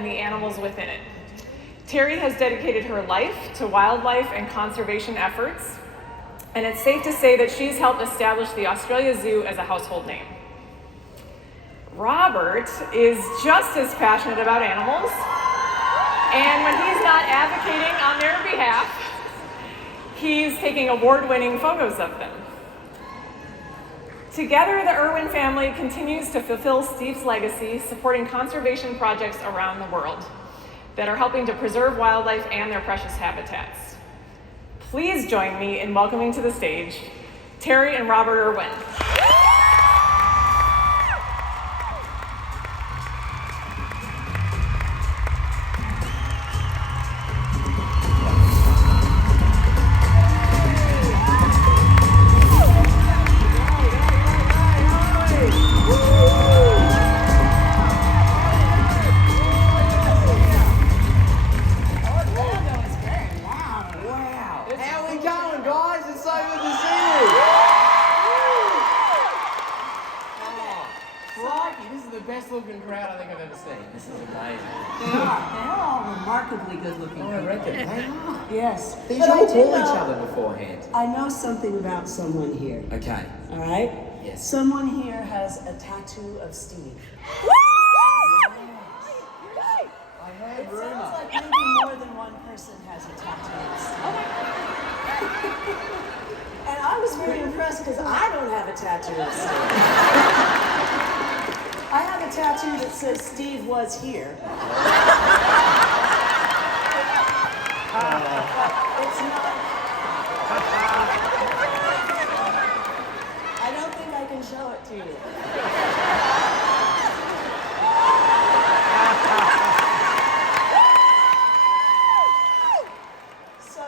and the animals within it. Terri has dedicated her life to wildlife and conservation efforts, and it's safe to say that she's helped establish the Australia Zoo as a household name. Robert is just as passionate about animals, and when he's not advocating on their behalf, he's taking award-winning photos of them. Together, the Irwin family continues to fulfill Steve's legacy, supporting conservation projects around the world that are helping to preserve wildlife and their precious habitats. Please join me in welcoming to the stage Terri and Robert Irwin. Looking crowd I think I've ever seen. This is amazing. They are all remarkably good looking. Oh, I reckon. They are. Yes. These all call each other beforehand. I know something about someone here. Okay. All right? Yes. Someone here has a tattoo of Steve. I heard It rumor. sounds like maybe more than one person has a tattoo of Steve. And I was very impressed because I don't have a tattoo of Steve. I have a tattoo that says Steve was here. It's not. I don't think I can show it to you. So,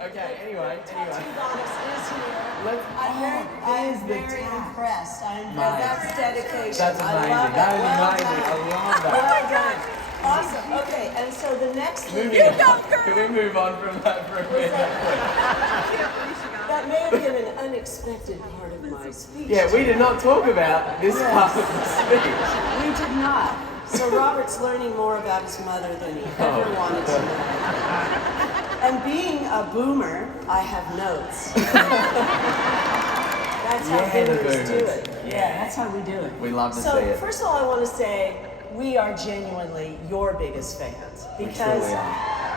okay, anyway. Tattoo goddess is here. I'm Is the very tat. impressed. Nice. That's dedication. That's I amazing. love That it. is Well amazing. done. I love that. Well done. Awesome. Okay, and so the next thing Can we move on from that for a minute? that may have been an unexpected part of my speech. Yeah, we did not talk about this part of the speech. We did not. So Robert's learning more about his mother than he ever wanted to know. And being a boomer, I have notes. That's how boomers do it. Yeah, that's how we do it. We love to see So it. first of all, I want to say we are genuinely your biggest fans because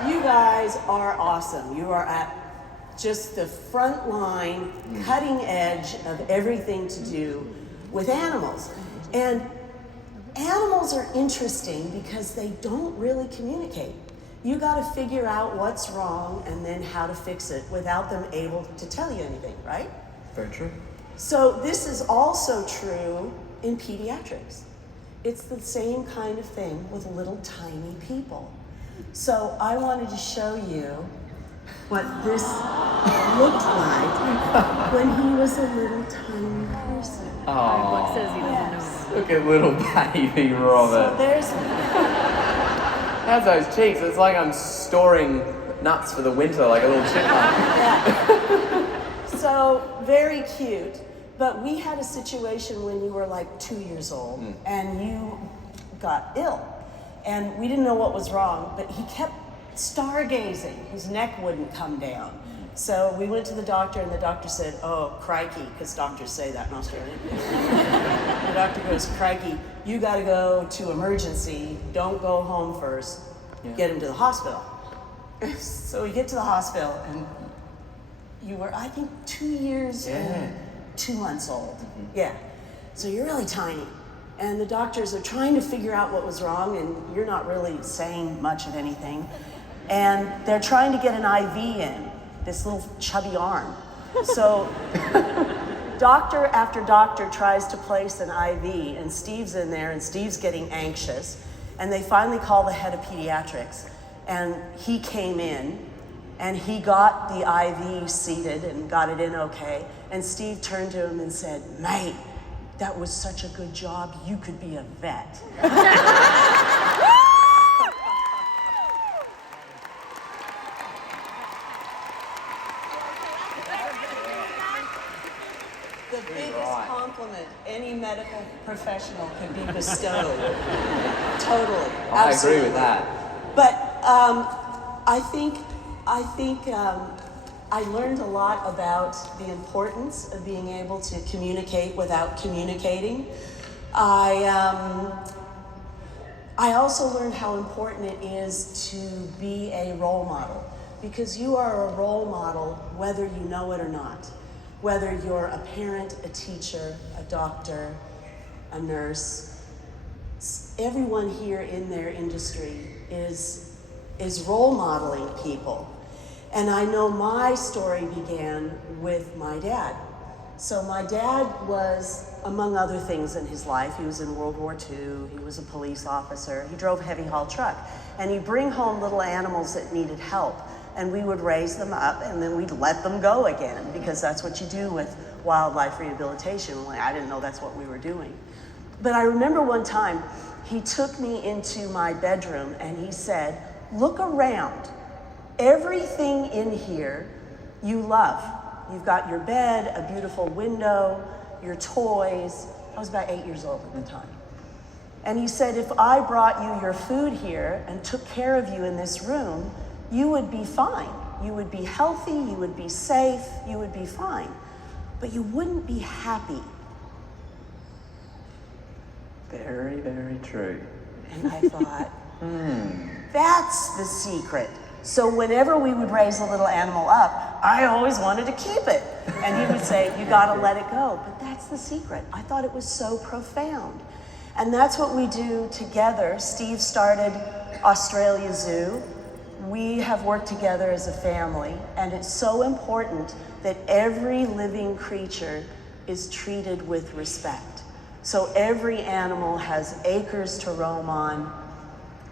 you guys are awesome. You are at just the front line, cutting edge of everything to do with animals. And animals are interesting because they don't really communicate. You got to figure out what's wrong and then how to fix it without them able to tell you anything, right? Very true. So this is also true in pediatrics. It's the same kind of thing with little tiny people. So I wanted to show you what this looked like when he was a little tiny person. Oh, says he doesn't know. look at little baby Robert. So there's How's those cheeks? It's like I'm storing nuts for the winter, like a little chipmunk. yeah. So very cute. But we had a situation when you were like 2 years old and you got ill. And we didn't know what was wrong, but he kept stargazing. His neck wouldn't come down. So we went to the doctor and the doctor said, oh, crikey, because doctors say that in Australia. The doctor goes, crikey, you gotta go to emergency. Don't go home first. Get him to the hospital. So we get to the hospital and you were, I think, 2 years and 2 months old. Yeah. So you're really tiny. And the doctors are trying to figure out what was wrong, and you're not really saying much of anything. And they're trying to get an IV in, this little chubby arm. So doctor after doctor tries to place an IV, and Steve's in there, and Steve's getting anxious. And they finally call the head of pediatrics, and he came in, and he got the IV seated and got it in okay. And Steve turned to him and said, mate, that was such a good job, you could be a vet. The biggest compliment any medical professional can be bestowed. Totally. I agree Absolutely. with that. But I think I learned a lot about the importance of being able to communicate without communicating. I also learned how important it is to be a role model, because you are a role model whether you know it or not. Whether you're a parent, a teacher, a doctor, a nurse, everyone here in their industry is role modeling people. And I know my story began with my dad. So my dad was, among other things in his life, he was in World War II, he was a police officer, he drove a heavy haul truck, and he'd bring home little animals that needed help, and we would raise them up and then we'd let them go again, because that's what you do with wildlife rehabilitation. Well, I didn't know that's what we were doing. But I remember one time he took me into my bedroom and he said, "Look around. Everything in here you love. You've got your bed, a beautiful window, your toys." I was about 8 years old at the time. And he said, "If I brought you your food here and took care of you in this room, you would be fine. You would be healthy, you would be safe, you would be fine. But you wouldn't be happy." Very, very true. And I thought, that's the secret. So whenever we would raise a little animal up, I always wanted to keep it. And he would say, "You gotta let it go." But that's the secret. I thought it was so profound. And that's what we do together. Steve started Australia Zoo. We have worked together as a family, and it's so important that every living creature is treated with respect. So every animal has acres to roam on.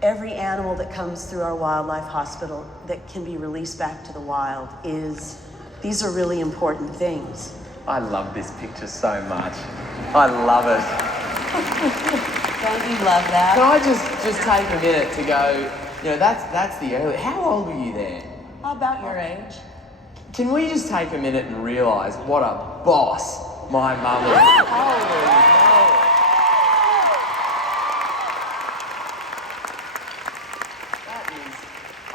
Every animal that comes through our wildlife hospital that can be released back to the wild these are really important things. I love this picture so much. I love it. Don't you love that? Can I just take a minute to go, that's the early. How old were you then? About your age. Can we just take a minute and realise what a boss my mum was? Holy moly.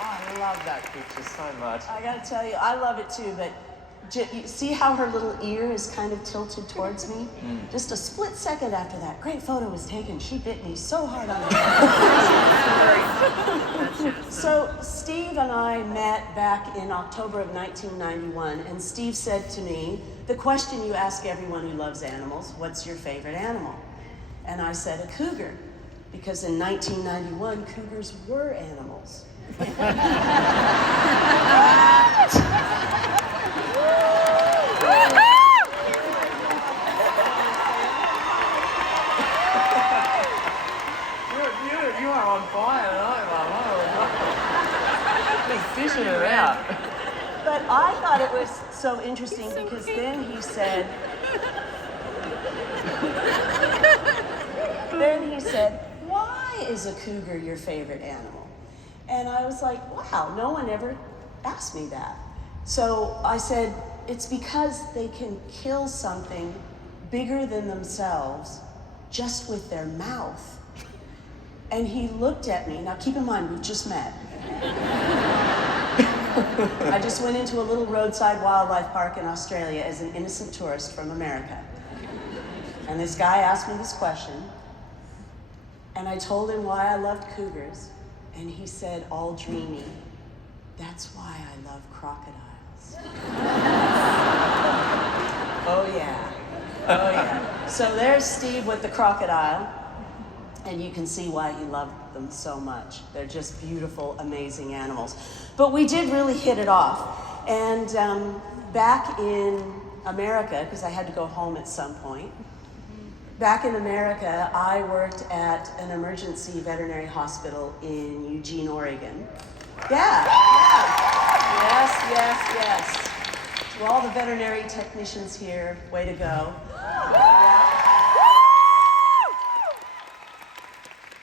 I love that picture so much. I gotta tell you, I love it too, but you see how her little ear is kind of tilted towards me? Just a split second after that great photo was taken, she bit me so hard on the head. So Steve and I met back in October of 1991, and Steve said to me, the question you ask everyone who loves animals, what's your favorite animal? And I said, a cougar, because in 1991, cougars were animals. You are on fire tonight, Mum. Just fishing it out. But I thought it was so interesting because then he said, "Why is a cougar your favorite animal?" And I was like, wow, no one ever asked me that. So I said, it's because they can kill something bigger than themselves just with their mouth. And he looked at me. Now keep in mind, we've just met. I just went into a little roadside wildlife park in Australia as an innocent tourist from America. And this guy asked me this question, and I told him why I loved cougars, and he said, all dreamy, "That's why I love crocodiles." Oh yeah, oh yeah. So there's Steve with the crocodile, and you can see why he loved them so much. They're just beautiful, amazing animals. But we did really hit it off. And back in America, because I had to go home at some point, back in America, I worked at an emergency veterinary hospital in Eugene, Oregon. Yeah. Yes. To all the veterinary technicians here, way to go. Yeah.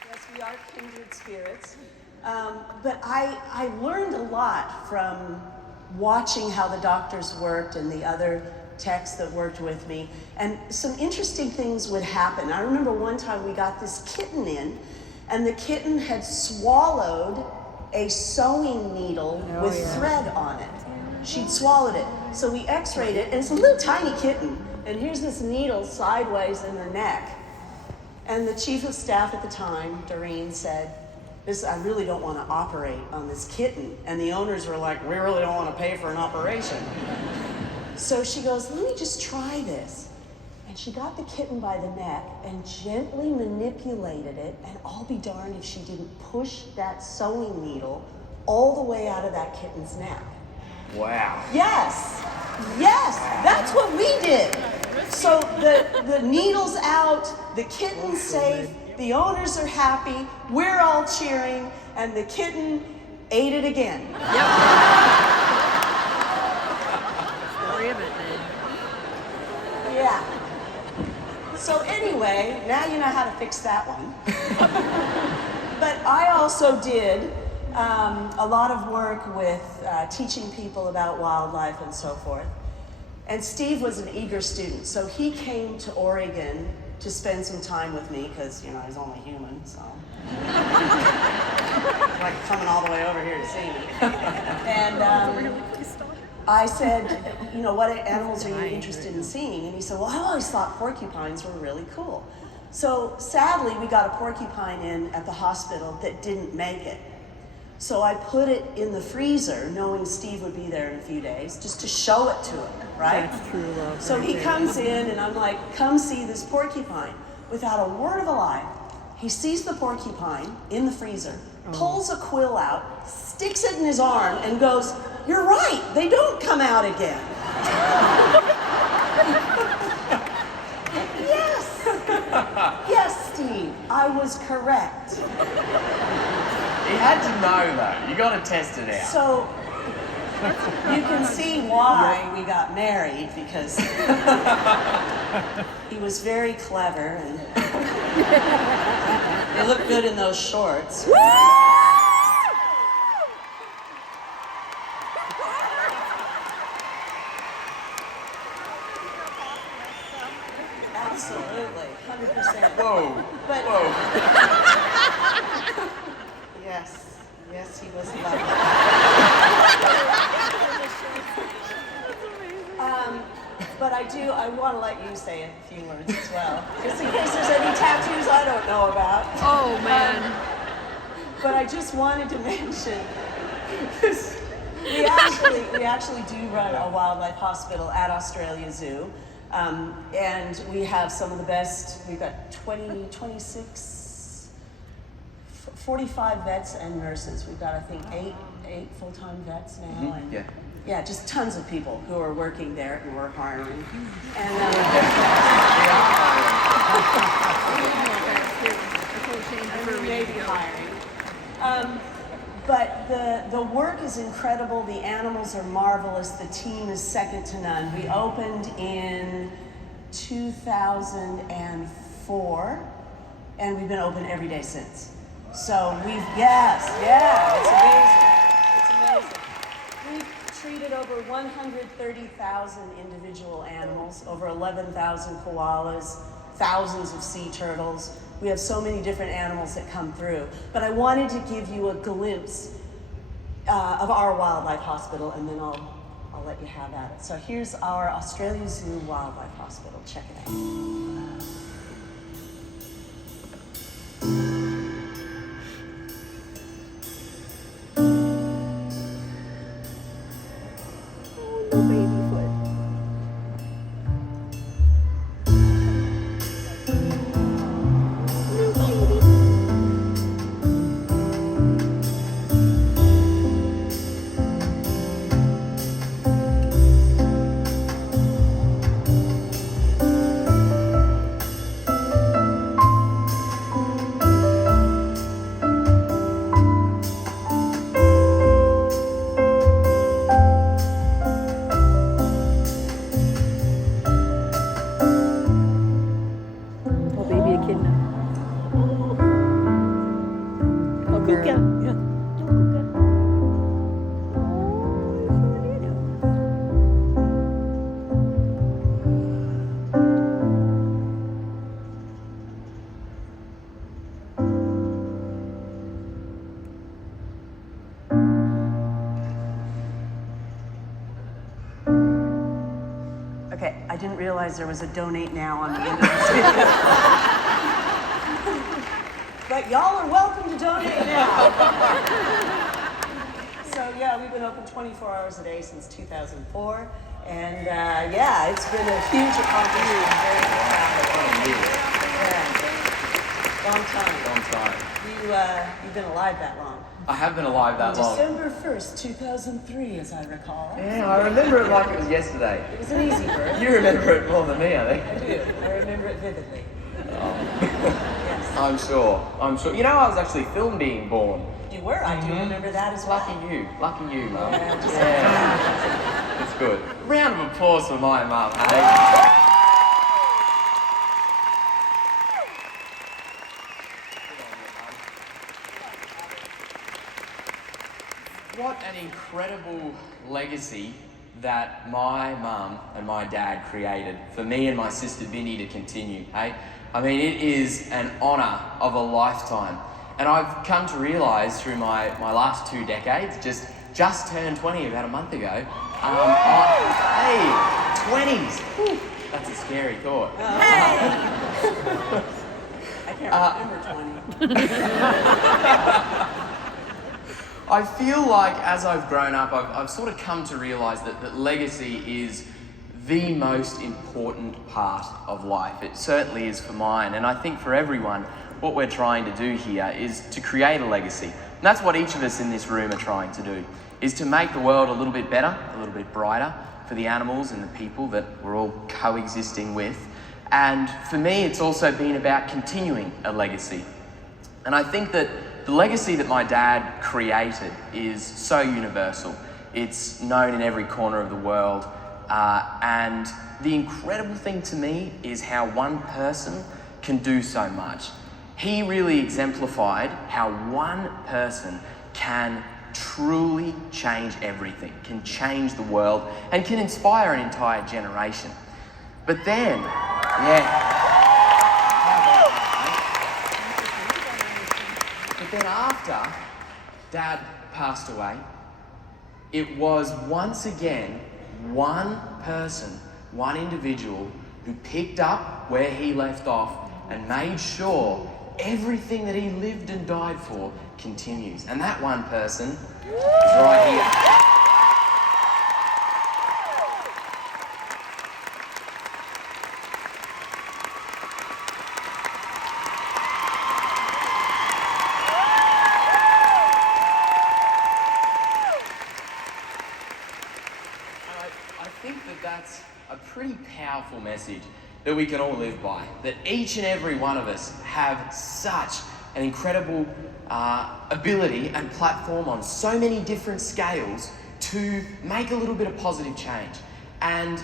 Yes, we are kindred spirits. But I learned a lot from watching how the doctors worked and the other techs that worked with me, and some interesting things would happen. I remember one time we got this kitten in, and the kitten had swallowed a sewing needle with thread on it. She'd swallowed it. So we x-rayed it, and it's a little tiny kitten, and here's this needle sideways in her neck. And the chief of staff at the time, Doreen, said, I really don't want to operate on this kitten. And the owners were like, we really don't want to pay for an operation. So she goes, let me just try this. And she got the kitten by the neck and gently manipulated it, and I'll be darned if she didn't push that sewing needle all the way out of that kitten's neck. Wow. Yes, that's what we did. So the needle's out, the kitten's safe, the owners are happy, we're all cheering, and the kitten ate it again. Story of it, then. Yeah. So anyway, now you know how to fix that one. But I also did a lot of work with teaching people about wildlife and so forth. And Steve was an eager student, so he came to Oregon to spend some time with me, because, you know, he's only human, so. Like coming all the way over here to see me. And I said, you know, what animals are you interested in seeing? And he said, well, I always thought porcupines were really cool. So sadly, we got a porcupine in at the hospital that didn't make it. So I put it in the freezer, knowing Steve would be there in a few days, just to show it to him, right? That's true love. So he comes in, and I'm like, come see this porcupine. Without a word of a lie, he sees the porcupine in the freezer, pulls a quill out, sticks it in his arm, and goes, you're right, they don't come out again. Yes, Steve, I was correct. He had to know, though. You got to test it out. So you can see why we got married, because he was very clever, and they look good in those shorts. Absolutely, 100%. Whoa. But Whoa. yes, he was lovely. But I want to let you say a few words as well, just in case there's any tattoos I don't know about. Oh, man. But I just wanted to mention, we actually do run a wildlife hospital at Australia Zoo. And we have some of the best, we've got 45 vets and nurses. We've got, I think, eight full-time vets now. Mm-hmm. And Yeah. yeah, just tons of people who are working there, and we're hiring. And we may be hiring. But the work is incredible. The animals are marvelous. The team is second to none. We opened in 2004, and we've been open every day since. So it's amazing. We've treated over 130,000 individual animals, over 11,000 koalas, thousands of sea turtles. We have so many different animals that come through. But I wanted to give you a glimpse of our wildlife hospital, and then I'll let you have at it. So here's our Australia Zoo Wildlife Hospital. Check it out. didn't realize there was a donate now on the end of this video. But y'all are welcome to donate now. So yeah, we've been open 24 hours a day since 2004. And yeah, it's been a huge accomplishment. I'm very proud of it. Yeah. Long time. Long time. You've been alive that long. I have been alive that long. December 1st, 2003, as I recall. Yeah, I remember it like it was yesterday. It was an easy birth. You remember it more than me, I think. I do. I remember it vividly. Yes. I'm sure. You know, I was actually filmed being born. You were. I do remember that as well. Lucky you, Mum. Yeah, just It's good. Round of applause for my mum, hey? What an incredible legacy that my mum and my dad created for me and my sister Vinny to continue, hey? I mean, it is an honour of a lifetime. And I've come to realise through my last 2 decades, just turned 20 about a month ago. Hey, 20s. Whew, that's a scary thought. I can't remember 20. I feel like as I've grown up, I've sort of come to realise that legacy is the most important part of life. It certainly is for mine, and I think for everyone, what we're trying to do here is to create a legacy. And that's what each of us in this room are trying to do, is to make the world a little bit better, a little bit brighter for the animals and the people that we're all coexisting with. And for me, it's also been about continuing a legacy. And I think that the legacy that my dad created is so universal. It's known in every corner of the world. And the incredible thing to me is how one person can do so much. He really exemplified how one person can truly change everything, can change the world, and can inspire an entire generation. But then, But then after Dad passed away, it was once again one person, one individual who picked up where he left off and made sure everything that he lived and died for continues. And that one person is right here. I think that that's a pretty powerful message that we can all live by. That each and every one of us have such an incredible ability and platform on so many different scales to make a little bit of positive change. And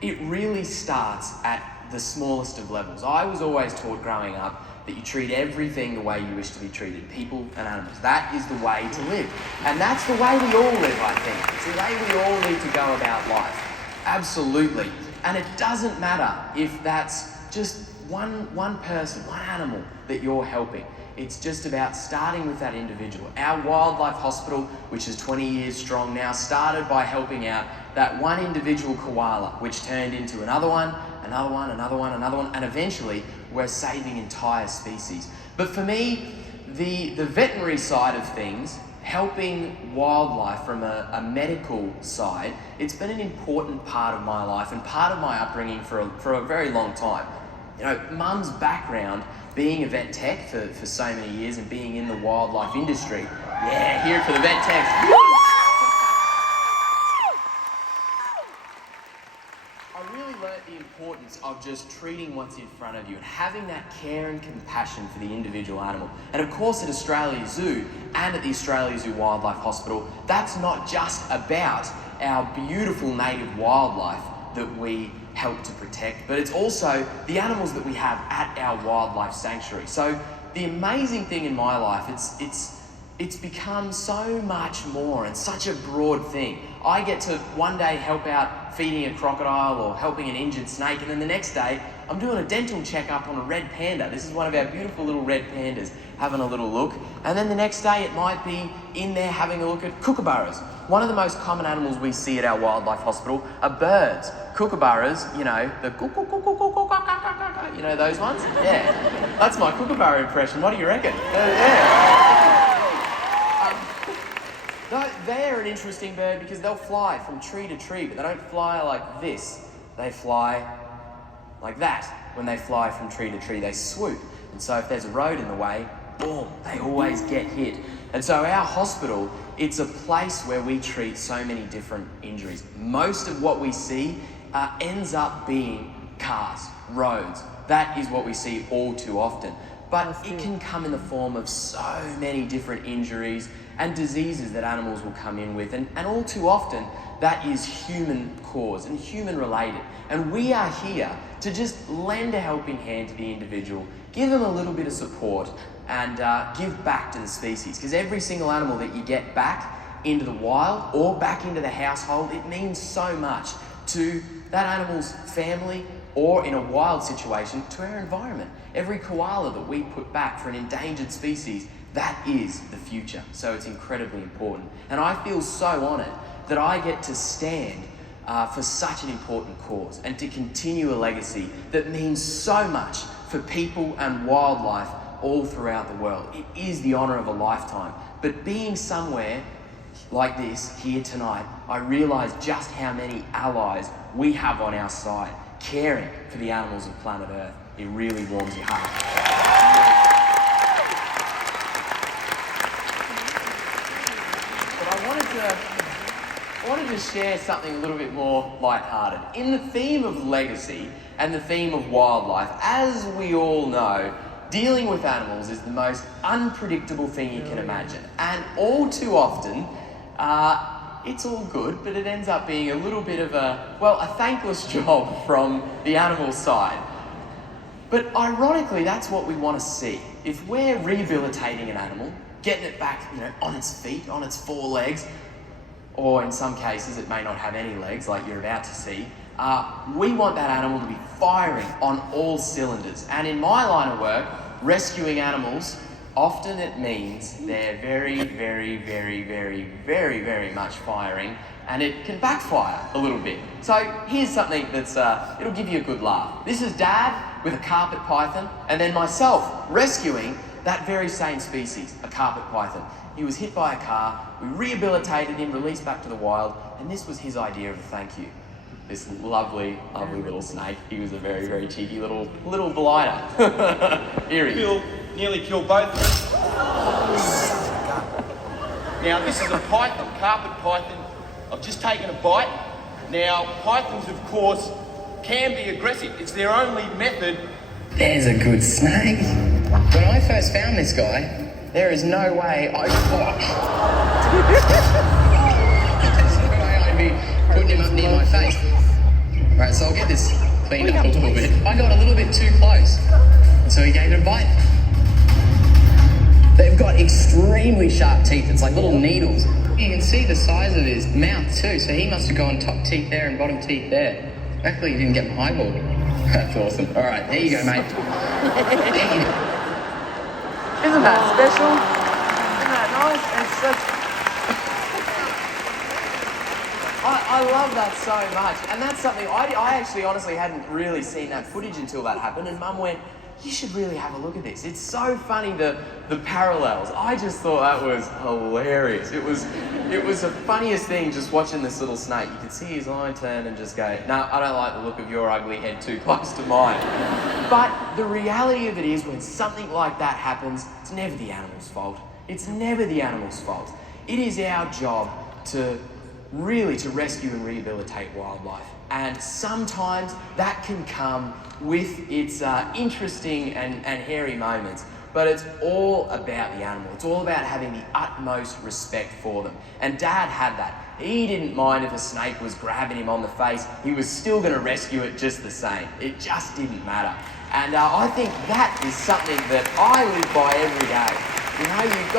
it really starts at the smallest of levels. I was always taught growing up that you treat everything the way you wish to be treated, people and animals. That is the way to live. And that's the way we all live, I think. It's the way we all need to go about life. Absolutely. And it doesn't matter if that's just one person, one animal that you're helping. It's just about starting with that individual. Our wildlife hospital, which is 20 years strong now, started by helping out that one individual koala, which turned into another one, and eventually we're saving entire species. But for me, the veterinary side of things, helping wildlife from a medical side, it's been an important part of my life and part of my upbringing for a very long time. You know, Mum's background, being a vet tech for so many years and being in the wildlife industry. Yeah, here for the vet techs. I really learnt the importance of just treating what's in front of you and having that care and compassion for the individual animal. And of course at Australia Zoo and at the Australia Zoo Wildlife Hospital, that's not just about our beautiful native wildlife that we help to protect, but it's also the animals that we have at our wildlife sanctuary. So the amazing thing in my life, it's become so much more and such a broad thing. I get to one day help out feeding a crocodile or helping an injured snake, and then the next day I'm doing a dental checkup on a red panda. This is one of our beautiful little red pandas, having a little look. And then the next day it might be in there having a look at kookaburras. One of the most common animals we see at our wildlife hospital are birds. Kookaburras, you know, the you know those ones? Yeah. That's my kookaburra impression. What do you reckon? They're an interesting bird because they'll fly from tree to tree, but they don't fly like this. They fly like that. When they fly from tree to tree, they swoop. And so if there's a road in the way, boom, they always get hit. And so our hospital, it's a place where we treat so many different injuries. Most of what we see ends up being cars, roads. That is what we see all too often. But it can come in the form of so many different injuries and diseases that animals will come in with. And all too often, that is human caused and human related. And we are here to just lend a helping hand to the individual, give them a little bit of support, and give back to the species. Because every single animal that you get back into the wild or back into the household, it means so much to that animal's family, or in a wild situation, to our environment. Every koala that we put back for an endangered species, that is the future. So it's incredibly important. And I feel so honoured that I get to stand for such an important cause and to continue a legacy that means so much for people and wildlife all throughout the world. It is the honour of a lifetime. But being somewhere like this here tonight, I realise just how many allies we have on our side, caring for the animals of planet Earth. It really warms your heart. But I wanted to share something a little bit more lighthearted. In the theme of legacy and the theme of wildlife, as we all know, dealing with animals is the most unpredictable thing you can imagine. And all too often, it's all good, but it ends up being a little bit of a thankless job from the animal side. But ironically, that's what we want to see. If we're rehabilitating an animal, getting it back, on its feet, on its four legs, or in some cases it may not have any legs like you're about to see, we want that animal to be firing on all cylinders. And in my line of work, rescuing animals, often it means they're very, very, very, very, very, very much firing, and it can backfire a little bit. So here's something that's, it'll give you a good laugh. This is Dad with a carpet python, and then myself rescuing that very same species, a carpet python. He was hit by a car, we rehabilitated him, released back to the wild, and this was his idea of a thank you. This lovely, lovely little snake. He was a very, very cheeky little blighter. Eerie. Nearly killed both of us. Now this is a python, carpet python. I've just taken a bite. Now pythons, of course, can be aggressive. It's their only method. There's a good snake. When I first found this guy, there is no way I'd be putting him up near my face. Right, so I'll get this cleaned up a little bit. I got a little bit too close, so he gave it a bite. They've got extremely sharp teeth. It's like little needles. You can see the size of his mouth too, so he must have gone top teeth there and bottom teeth there. Luckily he didn't get my eyeball. That's awesome. All right, there you go, mate. Isn't that special? Isn't that nice? It's such... I love that so much, and that's something I actually honestly hadn't really seen that footage until that happened, and Mum went, you should really have a look at this. It's so funny, the parallels. I just thought that was hilarious. It was the funniest thing just watching this little snake. You could see his eye turn and just go, no, I don't like the look of your ugly head too close to mine. But the reality of it is, when something like that happens, it's never the animal's fault. It's never the animal's fault. It is our job to rescue and rehabilitate wildlife. And sometimes that can come with its interesting and hairy moments, but it's all about the animal. It's all about having the utmost respect for them. And Dad had that. He didn't mind if a snake was grabbing him on the face. He was still going to rescue it just the same. It just didn't matter. And I think that is something that I live by every day. You've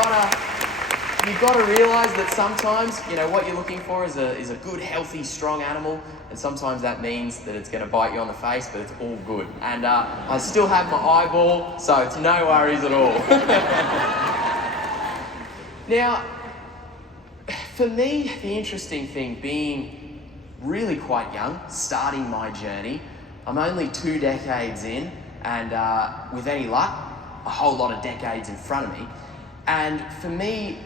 you've got to realise that sometimes, what you're looking for is a good, healthy, strong animal, and sometimes that means that it's going to bite you on the face, but it's all good. And I still have my eyeball, so it's no worries at all. Now, for me, the interesting thing, being really quite young, starting my journey, I'm only 2 decades in, and with any luck, a whole lot of decades in front of me. And for me,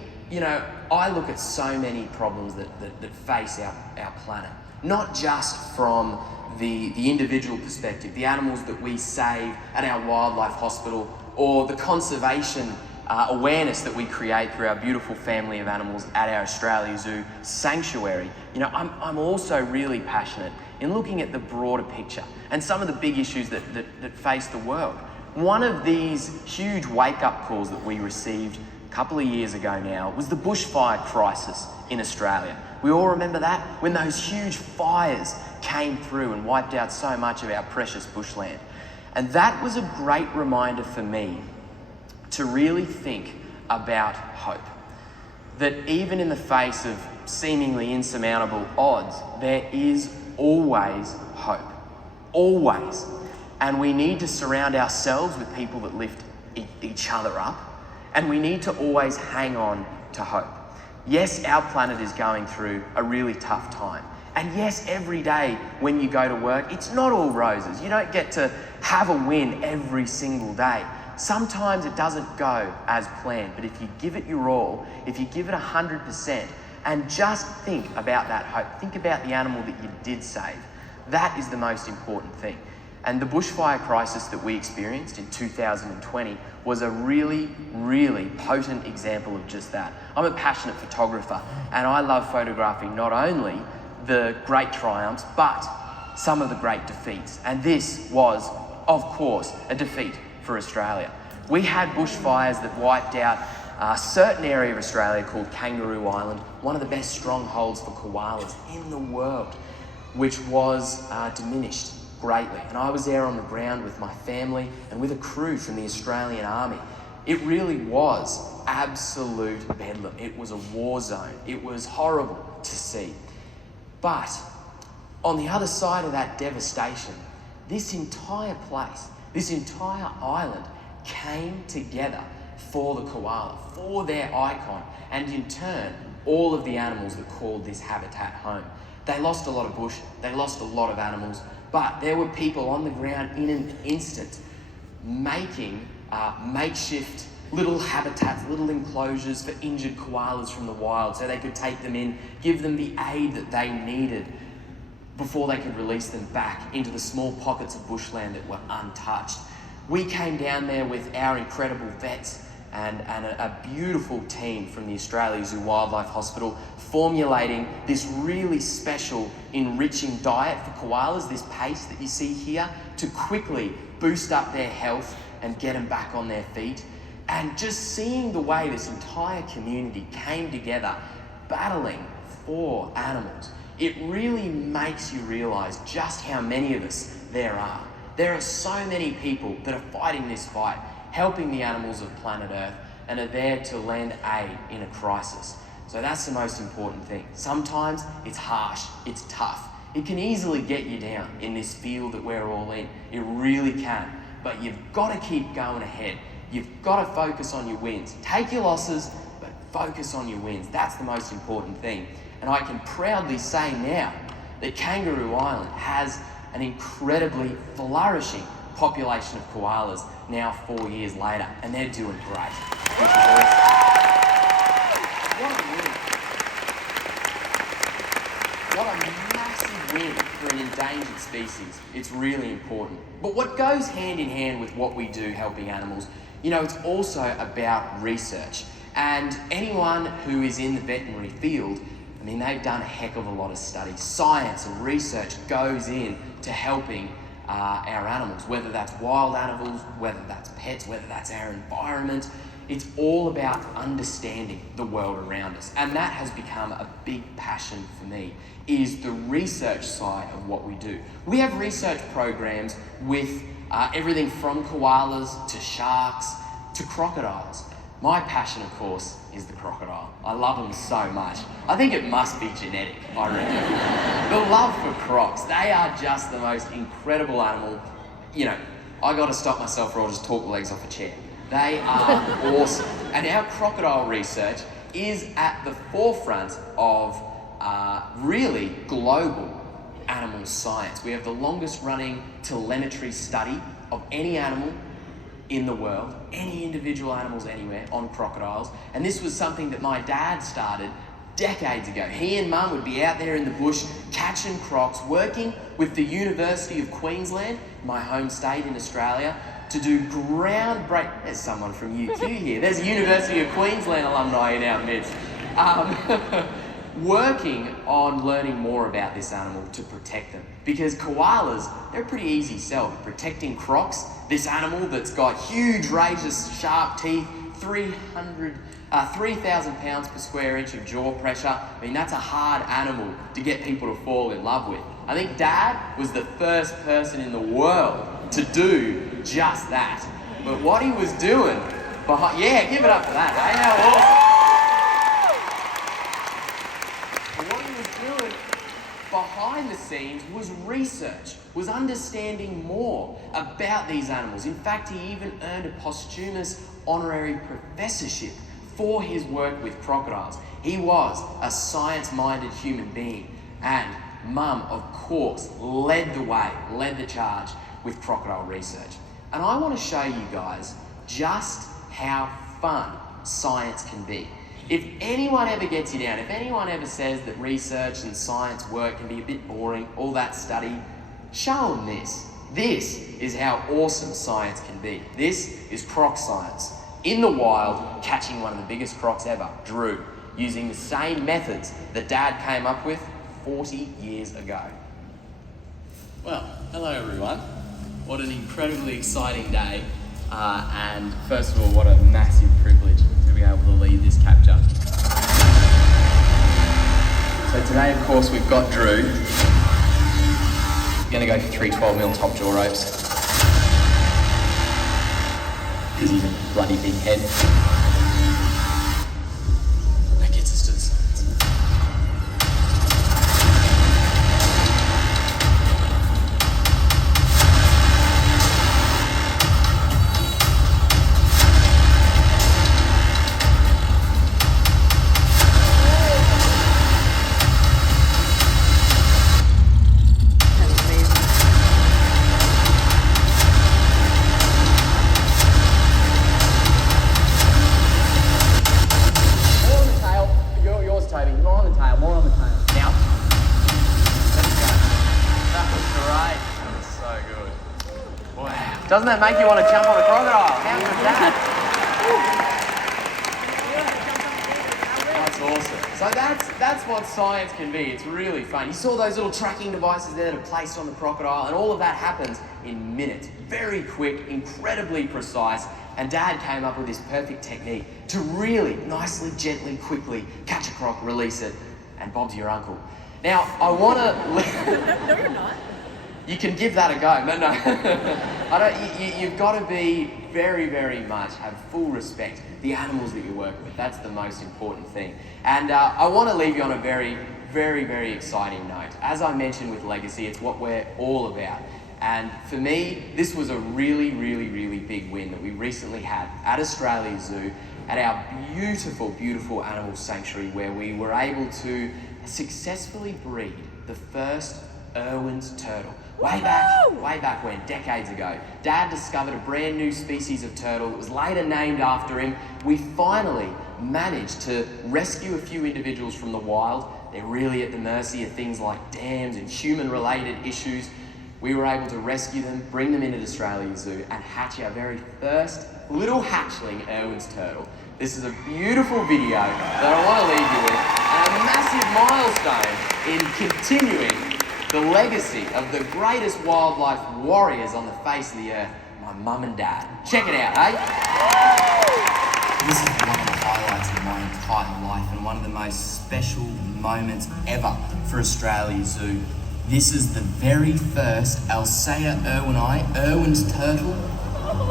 I look at so many problems that face our planet, not just from the individual perspective, the animals that we save at our wildlife hospital, or the conservation awareness that we create through our beautiful family of animals at our Australia Zoo sanctuary. I'm also really passionate in looking at the broader picture and some of the big issues that face the world. One of these huge wake-up calls that we received a couple of years ago now was the bushfire crisis in Australia. We all remember that? When those huge fires came through and wiped out so much of our precious bushland. And that was a great reminder for me to really think about hope. That even in the face of seemingly insurmountable odds, there is always hope. Always. And we need to surround ourselves with people that lift each other up. And we need to always hang on to hope. Yes, our planet is going through a really tough time. And yes, every day when you go to work, it's not all roses. You don't get to have a win every single day. Sometimes it doesn't go as planned, but if you give it your all, if you give it 100%, and just think about that hope, think about the animal that you did save, that is the most important thing. And the bushfire crisis that we experienced in 2020 was a really, really potent example of just that. I'm a passionate photographer, and I love photographing not only the great triumphs, but some of the great defeats. And this was, of course, a defeat for Australia. We had bushfires that wiped out a certain area of Australia called Kangaroo Island, one of the best strongholds for koalas in the world, which was diminished greatly. And I was there on the ground with my family and with a crew from the Australian Army. It really was absolute bedlam. It was a war zone. It was horrible to see. But on the other side of that devastation, this entire place, this entire island came together for the koala, for their icon, and in turn, all of the animals that called this habitat home. They lost a lot of bush, they lost a lot of animals, but there were people on the ground in an instant making makeshift little habitats, little enclosures for injured koalas from the wild so they could take them in, give them the aid that they needed before they could release them back into the small pockets of bushland that were untouched. We came down there with our incredible vets and a beautiful team from the Australia Zoo Wildlife Hospital formulating this really special, enriching diet for koalas, this paste that you see here, to quickly boost up their health and get them back on their feet. And just seeing the way this entire community came together, battling for animals, it really makes you realise just how many of us there are. There are so many people that are fighting this fight, helping the animals of planet Earth, and are there to lend aid in a crisis. So that's the most important thing. Sometimes it's harsh, it's tough. It can easily get you down in this field that we're all in. It really can. But you've got to keep going ahead. You've got to focus on your wins. Take your losses, but focus on your wins. That's the most important thing. And I can proudly say now that Kangaroo Island has an incredibly flourishing population of koalas now 4 years later, and they're doing great. Which is awesome. What a massive win for an endangered species. It's really important. But what goes hand in hand with what we do helping animals, it's also about research. And anyone who is in the veterinary field, they've done a heck of a lot of studies. Science and research goes in to helping our animals, whether that's wild animals, whether that's pets, whether that's our environment. It's all about understanding the world around us. And that has become a big passion for me, is the research side of what we do. We have research programs with everything from koalas to sharks to crocodiles. My passion, of course, is the crocodile. I love them so much. I think it must be genetic, I reckon. The love for crocs, they are just the most incredible animal. You know, I got to stop myself or I'll just talk the legs off a chair. They are awesome. And our crocodile research is at the forefront of really global animal science. We have the longest running telemetry study of any animal in the world, any individual animals anywhere, on crocodiles. And this was something that my dad started decades ago. He and Mum would be out there in the bush catching crocs, working with the University of Queensland, my home state in Australia, to do groundbreaking. There's someone from UQ here. There's a University of Queensland alumni in our midst. Working on learning more about this animal to protect them. Because koalas, they're a pretty easy sell. Protecting crocs, this animal that's got huge razor sharp teeth, 3,000 pounds per square inch of jaw pressure. I mean, that's a hard animal to get people to fall in love with. I think Dad was the first person in the world to do just that. But what he was doing behind, yeah, give it up for that, eh? How awesome. Behind the scenes was research, was understanding more about these animals. In fact, he even earned a posthumous honorary professorship for his work with crocodiles. He was a science-minded human being, and Mum, of course, led the way, led the charge with crocodile research. And I want to show you guys just how fun science can be. If anyone ever gets you down, if anyone ever says that research and science work can be a bit boring, all that study, show them this. This is how awesome science can be. This is croc science. In the wild, catching one of the biggest crocs ever, Drew, using the same methods that Dad came up with 40 years ago. Well, hello everyone. What an incredibly exciting day. And first of all, what a massive privilege to be able to lead this capture. So today, of course, we've got Drew. We're going to go for 3 12mm top jaw ropes. Because he's a bloody big head. That gets us to the sides. Doesn't that make you want to jump on a crocodile? How good is that? That's awesome. So that's what science can be. It's really fun. You saw those little tracking devices there that are placed on the crocodile, and all of that happens in minutes. Very quick, incredibly precise, and Dad came up with this perfect technique to really nicely, gently, quickly catch a croc, release it, and Bob's your uncle. Now, I want to... No, you're not. You can give that a go. No. You've got to be very, very much, have full respect for the animals that you work with. That's the most important thing. And I want to leave you on a very, very, very exciting note. As I mentioned with Legacy, it's what we're all about. And for me, this was a really, really, really big win that we recently had at Australia Zoo at our beautiful, beautiful animal sanctuary, where we were able to successfully breed the first Irwins turtle. Way back when, decades ago. Dad discovered a brand new species of turtle that was later named after him. We finally managed to rescue a few individuals from the wild. They're really at the mercy of things like dams and human-related issues. We were able to rescue them, bring them into Australia Zoo, and hatch our very first little hatchling Irwins turtle. This is a beautiful video that I want to leave you with, and a massive milestone in continuing the legacy of the greatest wildlife warriors on the face of the earth, my mum and dad. Check it out, eh? This is one of the highlights of my entire life and one of the most special moments ever for Australia Zoo. This is the very first Alcea irwini, Irwin's turtle,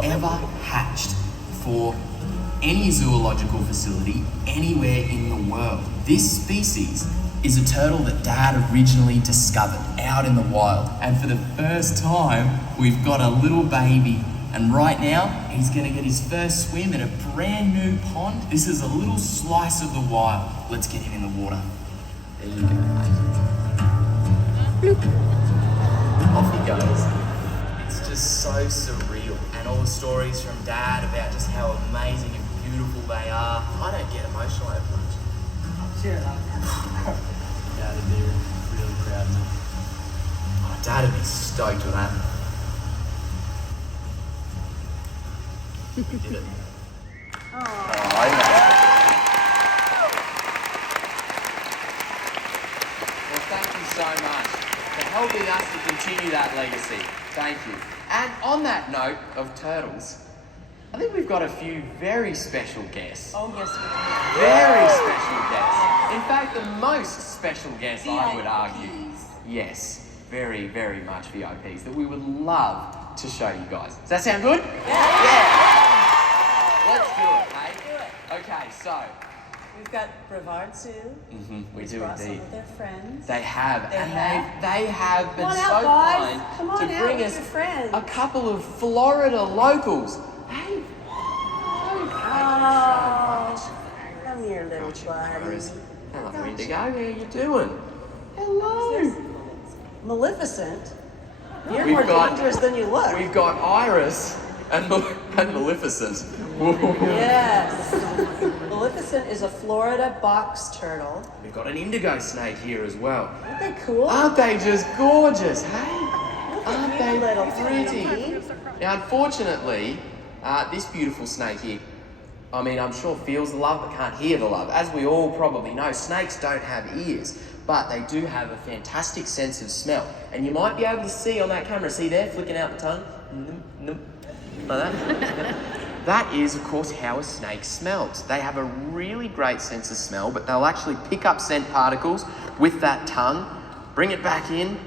ever hatched for any zoological facility anywhere in the world. This species is a turtle that Dad originally discovered out in the wild. And for the first time, we've got a little baby. And right now, he's gonna get his first swim in a brand new pond. This is a little slice of the wild. Let's get him in the water. There you go. Off he goes. It's just so surreal. And all the stories from Dad about just how amazing and beautiful they are. I don't get emotional over much. Sure. Dad would be really proud of me. Oh, Dad would be stoked with that. We did it. Oh, I know. Well, thank you so much for helping us to continue that legacy. Thank you. And on that note of turtles, I think we've got a few very special guests. Oh, yes, we Very special guests. In fact, the most special guests, I would argue. Yes, very, very much VIPs that we would love to show you guys. Does that sound good? Yeah. Let's do it, hey? do it. Okay, so. We've got Brevard Zoo. We do Brought some indeed. of their friends. They have, They and have. they have been Come on so out, guys. kind Come on to out bring with us your friends. a couple of Florida locals. Hey, Oh, come here, little buddy. hello, Indigo. How you doing? Hello. Maleficent. You're We've more got- dangerous than you look. We've got Iris and Maleficent. Yes. Maleficent is a Florida box turtle. We've got an indigo snake here as well. Aren't they cool? Aren't they just gorgeous, hey? Aren't cute they little pretty? thing. Now, unfortunately, this beautiful snake here, I mean, I'm sure feels the love but can't hear the love. As we all probably know, snakes don't have ears, but they do have a fantastic sense of smell. And you might be able to see on that camera, see there, flicking out the tongue? Like that. That is, of course, how a snake smells. They have a really great sense of smell, but they'll actually pick up scent particles with that tongue, bring it back in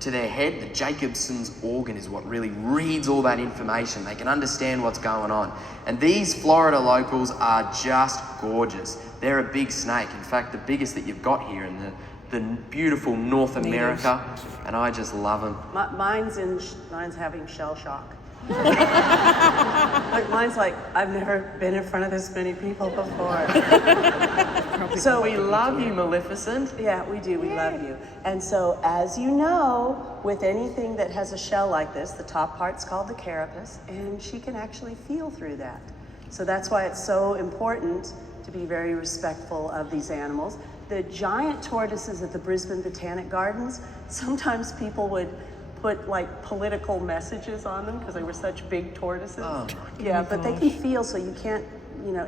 to their head. The Jacobson's organ is what really reads all that information. They can understand what's going on. And these Florida locals are just gorgeous. They're a big snake. In fact, the biggest that you've got here in the beautiful North America, and I just love them. Mine's having shell shock. Like mine's like, I've never been in front of this many people before. So we love you, Maleficent. Yeah, we do. We love you. And so, as you know, with anything that has a shell like this, the top part's called the carapace, and she can actually feel through that. So that's why it's so important to be very respectful of these animals. The giant tortoises at the Brisbane Botanic Gardens, sometimes people would put like political messages on them because they were such big tortoises. Oh, yeah, but they can feel, so you can't,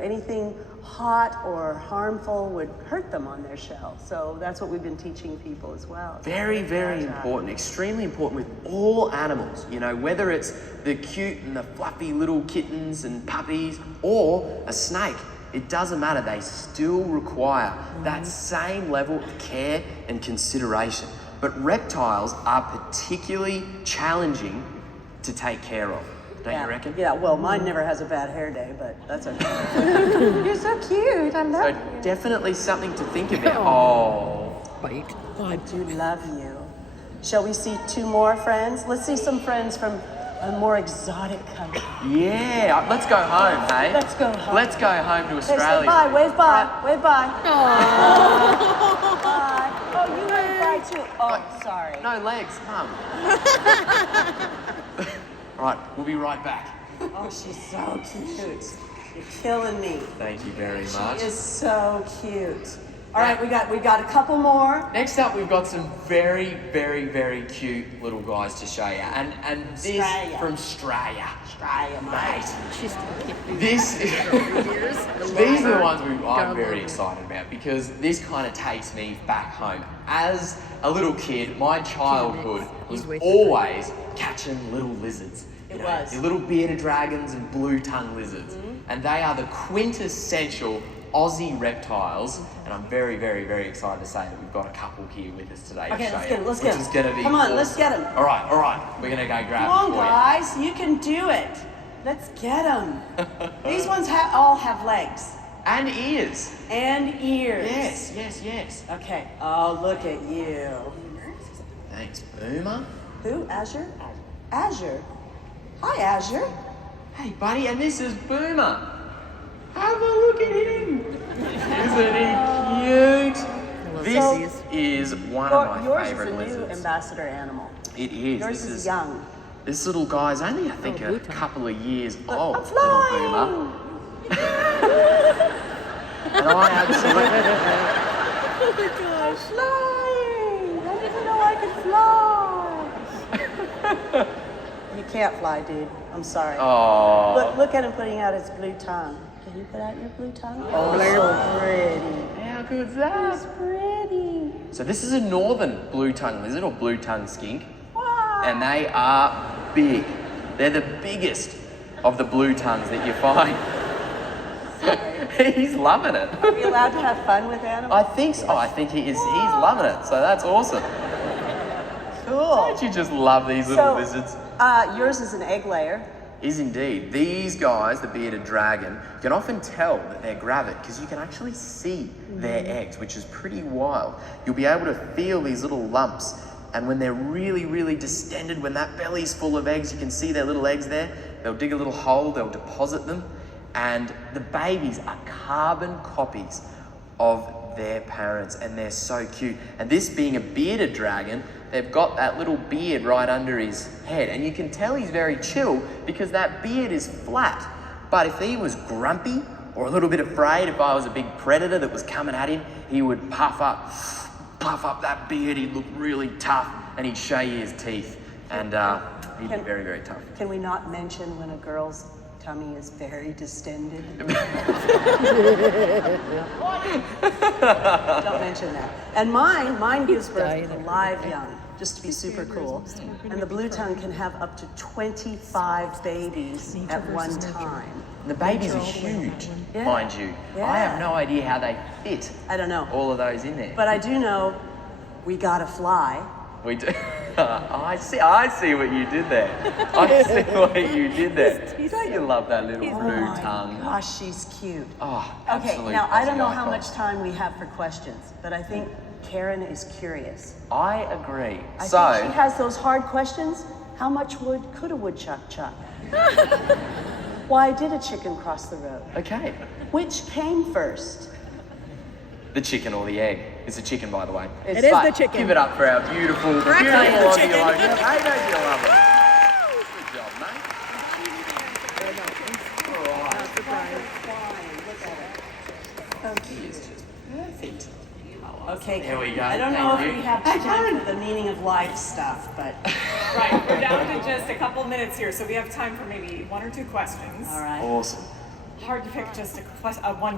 anything hot or harmful would hurt them on their shell. So that's what we've been teaching people as well. Very, very important, extremely important with all animals, whether it's the cute and the fluffy little kittens and puppies or a snake. It doesn't matter, they still require that same level of care and consideration. But reptiles are particularly challenging to take care of, don't you reckon? Yeah, well, mine never has a bad hair day, but that's okay. You're so cute, I love you. So definitely something to think about. Oh. Bite. I do love you. Shall we see two more friends? Let's see some friends from a more exotic country. Yeah, let's go home, hey? Let's go home. Let's go home to Hey, say Australia. bye, wave bye, wave bye. Bye. Oh, you wave bye too. Oh, sorry. No legs, Mum. All right, we'll be right back. Oh, she's so cute. You're killing me. Thank you very much. She is so cute. All right, we got a couple more. Next up, we've got some very, very, very cute little guys to show you, and this Australia. from Australia. Australia, mate. This is, these are the ones I'm very excited about because this kind of takes me back home. As a little kid, my childhood was always catching little lizards. It was. The little bearded dragons and blue-tongued lizards, and they are the quintessential Aussie reptiles, and I'm very, very, very excited to say that we've got a couple here with us today Okay, to show let's you, get him. Let's get him. which is going to be Come on, awesome. let's get him. All right, we're going to go grab Come on, them for you. guys. You can do it. Let's get them. These ones all have legs And ears. and ears. Yes, yes, yes. Okay. Oh, look at you. Thanks, Boomer. Who? Azure? Azure. Hi, Azure. Hey, buddy, and this is Boomer. Have a look at him. Isn't he cute? This is one of my Yours is favorite a new lizards. ambassador animal. It is. Yours This is young. This little guy's only, I think, blue a tongue. couple of years old. I'm Little Boomer. flying. And I absolutely. I'm flying. I didn't know I could fly. You can't fly, dude. I'm sorry. Oh. Look at him putting out his blue tongue. Can you put out your blue tongue? Oh, so pretty. How good's that? It's pretty. So this is a northern blue tongue lizard or blue tongue skink, Wow. and they are big. They're the biggest of the blue tongues that you find. He's loving it. Are we allowed to have fun with animals? I think so. I think he is. He's loving it. So that's awesome. Cool. Don't you just love these little lizards? Yours is an egg layer. Is indeed. These guys, the bearded dragon, you can often tell that they're gravid because you can actually see their eggs, which is pretty wild. You'll be able to feel these little lumps, and when they're really, really distended, when that belly's full of eggs, you can see their little eggs there. They'll dig a little hole, they'll deposit them, and the babies are carbon copies of their parents, and they're so cute. And this being a bearded dragon, they've got that little beard right under his head, and you can tell he's very chill because that beard is flat. But if he was grumpy or a little bit afraid, if I was a big predator that was coming at him, he would puff up that beard. He'd look really tough, and he'd show you his teeth, and he'd be very, very tough. Can we not mention when a girl's tummy is very distended? Don't mention that. And mine gives birth to live young, just to be super cool. And the blue tongue can have up to 25 babies at one time. And the babies are huge, Yeah. mind you. Yeah. I have no idea how they fit I don't know. all of those in there. But I do know we gotta fly. We do. I see what you did there. I see what you did there. Don't you love that little Oh blue my tongue? gosh, she's cute. Oh, Okay, absolute now I don't Aussie know how icon. much time we have for questions, but I think Karen is curious. I agree. I think So, she has those hard questions. How much wood could a woodchuck chuck? Why did a chicken cross the road? okay. Which came first? The chicken or the egg? It's a chicken, by the way. It is But the chicken. Give it up for our beautiful, Correct. beautiful It's the Aussie chicken. locals. Hey, don't you love it? Good job, mate. He is just perfect. Okay, There we go. I don't know Thank if you. we have time for the meaning of life stuff, but Right, we're down to just a couple minutes here, so we have time for maybe one or two questions. all right. Awesome. Hard to pick just one